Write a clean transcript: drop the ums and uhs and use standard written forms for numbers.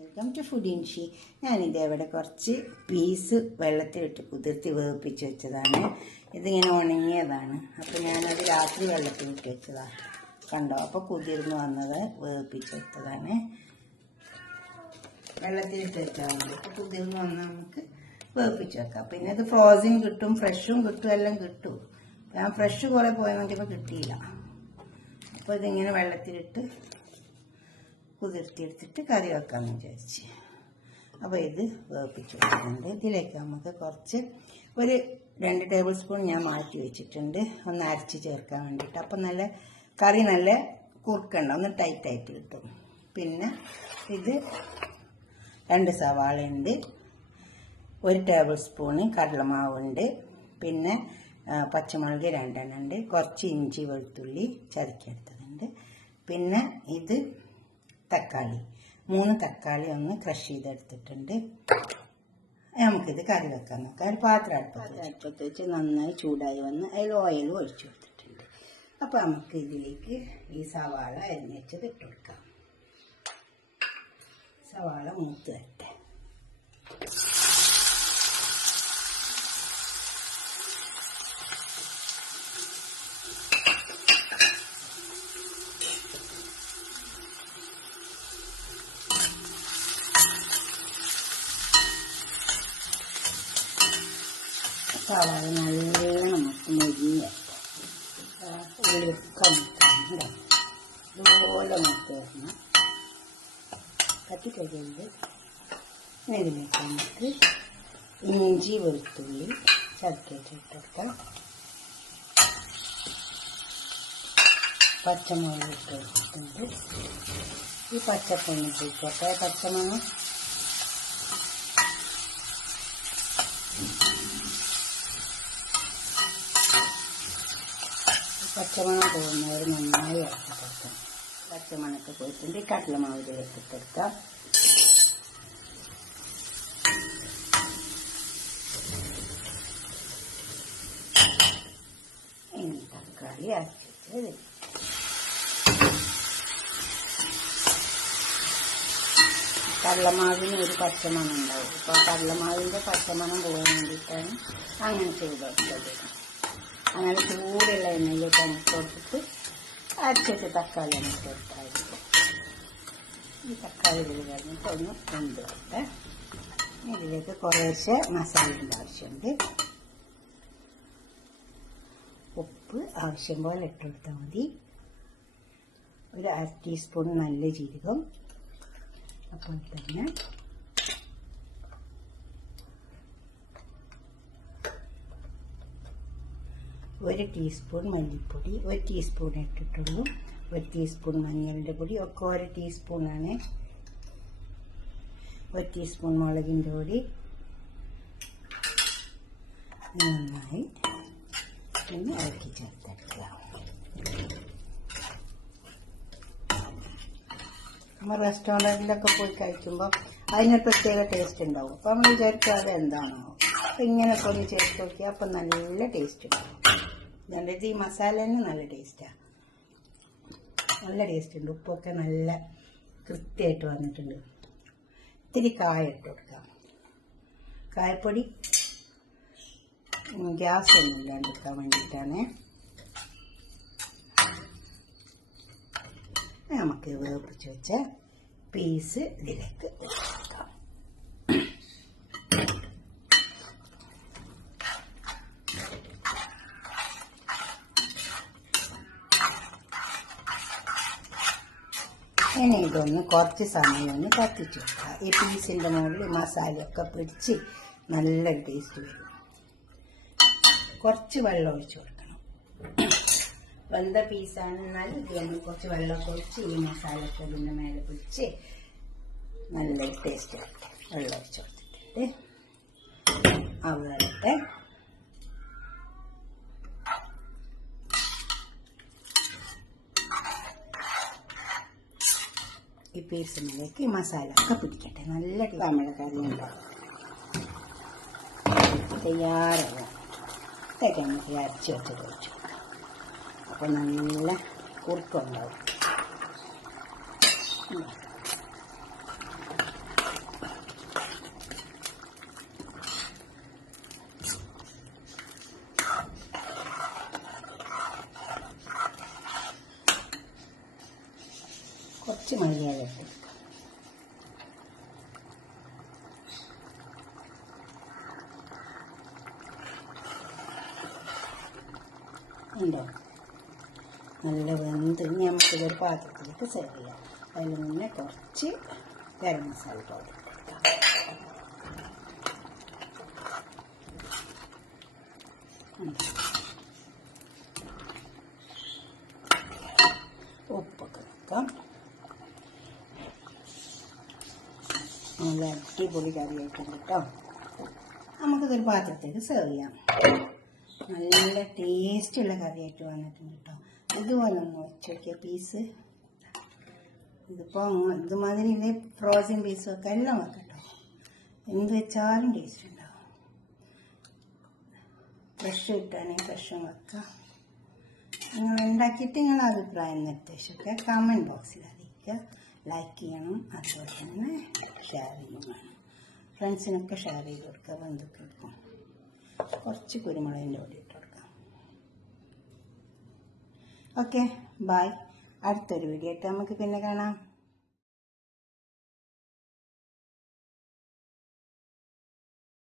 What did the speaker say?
Welcome to ഫുഡിൻഷി. ഞാനിതേവിടെ കുറച്ച് piece വെള്ളത്തിലിട്ട് കുതിർത്തി വേവിപ്പിച്ച് വെച്ചതാണ്. ഇതിങ്ങനെ ഉണങ്ങിയതാണ്. അപ്പോൾ ഞാനത് രാത്രി വെള്ളത്തിലിട്ട് വെച്ചതാണ്. കണ്ടോ, അപ്പോൾ കുതിർന്ന് വന്നത് വേവിപ്പിച്ച് വെച്ചതാണ്. വെള്ളത്തിലിട്ട് വെച്ചാൽ മതി. അപ്പോൾ കുതിർന്ന് വന്നാൽ നമുക്ക് വേവിപ്പിച്ച് വെക്കാം. പിന്നെ ഇത് ഫ്രോസൺ കിട്ടും, ഫ്രഷും കിട്ടും, എല്ലാം കിട്ടും. ഞാൻ ഫ്രഷ് കുറേ പോയി നോക്കിയപ്പോൾ കിട്ടിയില്ല. അപ്പോൾ ഇതിങ്ങനെ വെള്ളത്തിലിട്ട് കുതിർത്തിയെടുത്തിട്ട് കറി വെക്കാമെന്ന് വിചാരിച്ച്. അപ്പോൾ ഇത് വേവിപ്പിച്ച് വെക്കുന്നുണ്ട്. ഇതിലേക്ക് നമുക്ക് കുറച്ച് ഒരു 2 ടേബിൾ സ്പൂൺ ഞാൻ മാറ്റി വെച്ചിട്ടുണ്ട്, ഒന്ന് അരച്ച് ചേർക്കാൻ വേണ്ടിയിട്ട്. അപ്പം നല്ല കറി നല്ല കുറുക്കണ്ട, ഒന്ന് ടൈറ്റായിട്ട് കിട്ടും. പിന്നെ ഇത് 2 സവാളയുണ്ട്, 1 ടേബിൾ സ്പൂണ് കടലമാവുണ്ട്, പിന്നെ പച്ചമുളക് 2 എണ്ണം ഉണ്ട്, കുറച്ച് ഇഞ്ചി വെളുത്തുള്ളി ചതക്കിയെടുത്തതുണ്ട്. പിന്നെ ഇത് തക്കാളി 3 തക്കാളി ഒന്ന് ക്രഷ് ചെയ്തെടുത്തിട്ടുണ്ട്. നമുക്കിത് കറി വെക്കാൻ നോക്കാം. ഒരു പാത്രം അടുപ്പത്ത് വെച്ച് നന്നായി ചൂടായി വന്ന് അതിൽ ഓയിൽ ഒഴിച്ചു കൊടുത്തിട്ടുണ്ട്. അപ്പോൾ നമുക്ക് ഇതിലേക്ക് ഈ സവാള അരിഞ്ഞത് ഇട്ട് കൊടുക്കാം. സവാള മൂത്ത് വരട്ടെ. സവാള നല്ലോണം മുരിഞ്ഞ് ഉള്ളിയൊക്കെ മുട്ടുണ്ട്. ഇതുപോലെ മുത്ത് വരണം. കത്തിക്കഴിയുണ്ട്. ഇതിലേക്ക് നമുക്ക് ഇഞ്ചി വെളുത്തുള്ളി ചതക്കിയിട്ട് ഇട്ടെടുക്കാം. പച്ചമുളക് ഇട്ട് വെച്ചിട്ടുണ്ട്. ഈ പച്ചപ്പൊന്ന് പോയിക്കോട്ടെ. പച്ചമണം പോകുന്നവർ നന്നായി ഇറക്കി കൊടുക്കാം. പച്ചമണൊക്കെ പോയിട്ടുണ്ട്. കടലമാവ് ഇതിലേക്ക് ഇട്ടെടുക്കാം. ഇനി തക്കാളി അരച്ചിട്ട് കടലമാവിന് ഒരു പച്ചമണം ഉണ്ടാവും. അപ്പോൾ കടലമാവിൻ്റെ പച്ചമണം പോകാൻ വേണ്ടിയിട്ടാണ് അങ്ങനെ ചെയ്ത് വെച്ചത്. അങ്ങനെ ചൂടുള്ള എണ്ണയിലേക്ക് ഇട്ട് കൊടുത്തിട്ട് അരച്ചിട്ട് തക്കാളി ഇട്ട് കൊടുത്തായിരിക്കും. ഈ തക്കാളി ഇതിൽ കഴിഞ്ഞിട്ട് ഒന്ന് വെന്തിട്ട് ഇതിലേക്ക് കുറേശ്ശെ മസാലയുടെ ആവശ്യമുണ്ട്. ഉപ്പ് ആവശ്യം പോലെ ഇട്ട് കൊടുത്താൽ മതി. ഒരു 1/2 ടീസ്പൂൺ നല്ല ജീരകം, അപ്പോൾ തന്നെ 1 ടീസ്പൂൺ മല്ലിപ്പൊടി, 1 ടീസ്പൂൺ ഇട്ടിട്ടുള്ളൂ. 1 ടീസ്പൂൺ മഞ്ഞളുടെ പൊടി, ഒക്കെ 1 ടീസ്പൂണാണ്. 1 ടീസ്പൂൺ മുളകിൻ്റെ പൊടി. നന്നായി പിന്നെ ഇറക്കി ചേർത്തെടുക്കുക. നമ്മൾ റെസ്റ്റോറൻറ്റിലൊക്കെ പോയി കഴിക്കുമ്പോൾ അതിനൊരു പ്രത്യേക ടേസ്റ്റ് ഉണ്ടാവും. അപ്പോൾ നമ്മൾ വിചാരിക്കുക അത് എന്താണോ, അപ്പം ഇങ്ങനെയൊക്കെ ഒന്ന് ചേർത്ത് നോക്കിയാൽ അപ്പം നല്ല ടേസ്റ്റ് ഉണ്ടാവും. ഞാനിത് ഈ മസാല തന്നെ നല്ല ടേസ്റ്റാണ്, നല്ല ടേസ്റ്റ് ഉണ്ട്. ഉപ്പൊക്കെ നല്ല കൃത്യമായിട്ട് വന്നിട്ടുണ്ട്. ഇത്തിരി കായ ഇട്ട് കൊടുക്കാം. കായപ്പൊടി ഗ്യാസ് ഒന്നും ഇല്ലാണ്ടിരിക്കാൻ വേണ്ടിയിട്ടാണ്. നമുക്ക് വേവിപ്പിച്ച് വെച്ച പീസ് ഇതിലേക്ക് കൊടുക്കാം. ഇനി ഇതൊന്ന് കുറച്ച് സമയം ഒന്ന് കത്തിച്ച് വെക്കാം. ഈ പീസിൻ്റെ മുകളിൽ മസാലയൊക്കെ പിടിച്ച് നല്ലൊരു ടേസ്റ്റ് വരും. കുറച്ച് വെള്ളം ഒഴിച്ച് കൊടുക്കണം. വെന്ത പീസാണെന്നാൽ ഇതിൽ കുറച്ച് വെള്ളമൊക്കെ ഒഴിച്ച് ഈ മസാലയൊക്കെ ഇതിൻ്റെ മേലെ പിടിച്ച് നല്ലൊരു ടേസ്റ്റ് വരട്ടെ. വെള്ളം ഒഴിച്ച് കൊടുത്തിട്ടുണ്ട്. അവിടെ ഈ പീസിലേക്ക് ഈ മസാല ഒക്കെ പിടിക്കട്ടെ. നല്ല നമ്മുടെ കറി ഉണ്ടാവും. തയ്യാറാണ്. ഇതൊക്കെ നമുക്ക് അരച്ച് വെച്ചിട്ട് വെച്ചു. അപ്പോൾ നല്ല കുറുക്കുണ്ടാവും. കുറച്ച് മല്ലിയില ഇട്ട് കൊടുക്കാം. ഉണ്ടോ, നല്ല വെന്ത്. ഇനി നമുക്കിതൊരു പാത്രത്തിലേക്ക് സെർവ് ചെയ്യാം. അതിൽ നിന്ന് കുറച്ച് ഗരം മസാല പൗഡർ ഇട്ട് കൊടുക്കാം. ഉപ്പൊക്കെ വെക്കാം. നല്ല അടിപൊളി കറിയായിട്ടുണ്ട് കേട്ടോ. നമുക്കിതൊരു പാത്രത്തേക്ക് സെർവ് ചെയ്യാം. നല്ല ടേസ്റ്റുള്ള കറിയായിട്ട് വന്നിട്ടുണ്ട് കേട്ടോ. ഇതുപോലെ ഒന്ന് വെച്ച് നോക്കിയ പീസ്. ഇതിപ്പോൾ ഇതുമാതിരി ഫ്രോസൺ പീസും ഒക്കെ എല്ലാം വെക്കട്ടോ. എന്ത് വെച്ചാലും ടേസ്റ്റ് ഉണ്ടാവും. ഫ്രഷ് കിട്ടുകയാണെങ്കിൽ ഫ്രഷും വെക്കാം. നിങ്ങൾ ഉണ്ടാക്കിയിട്ട് നിങ്ങളുടെ അഭിപ്രായം നിർദ്ദേശമൊക്കെ കമൻറ്റ് ബോക്സിൽ അറിയിക്കുക. ലൈക്ക് ചെയ്യണം, അതുപോലെ തന്നെ ഷെയർ ചെയ്യും വേണം. ഫ്രണ്ട്സിനൊക്കെ ഷെയർ ചെയ്ത് കൊടുക്കുക, ബന്ധുക്കൾക്കും. കുറച്ച് കുരുമുളകിൻ്റെ പൊടി ഇട്ട് കൊടുക്കാം. Okay, by. അടുത്തൊരു വീഡിയോ ആയിട്ട് നമുക്ക് പിന്നെ കാണാം.